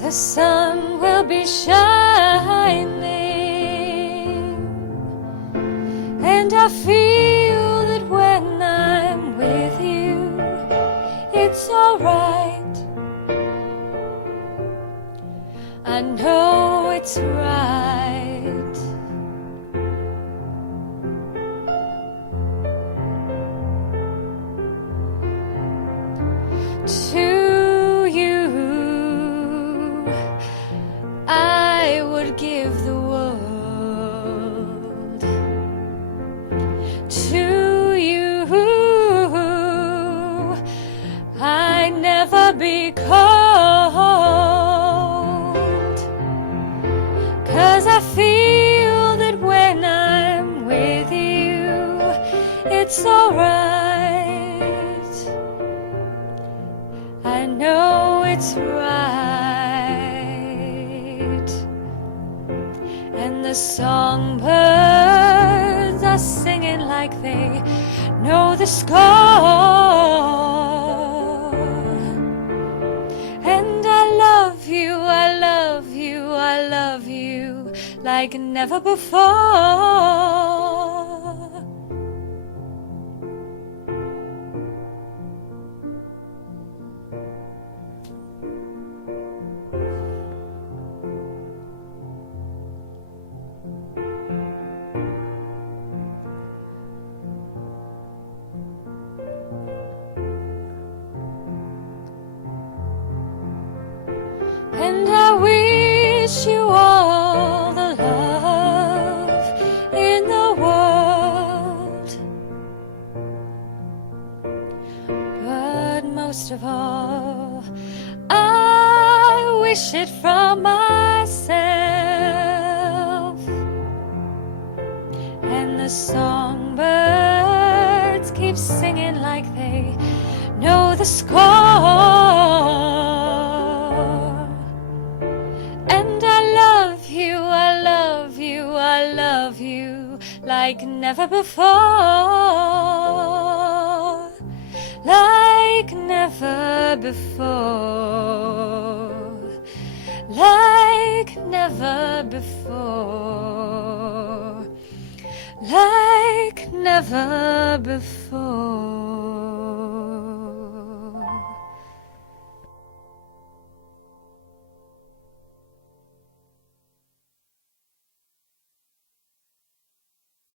the sun will be shining, and I feel that when I'm with you, it's alright. I know it's right. To you, I would give the world. To you, I'd never be cold, 'cause I feel that when I'm with you, it's alright. I know it's right. And the songbirds are singing like they know the score. And I love you, I love you, I love you like never before. And I wish you all the love in the world, but most of all, I wish it from myself. And the songbirds keep singing like they know the score. I love you like never before, like never before, like never before, like never before.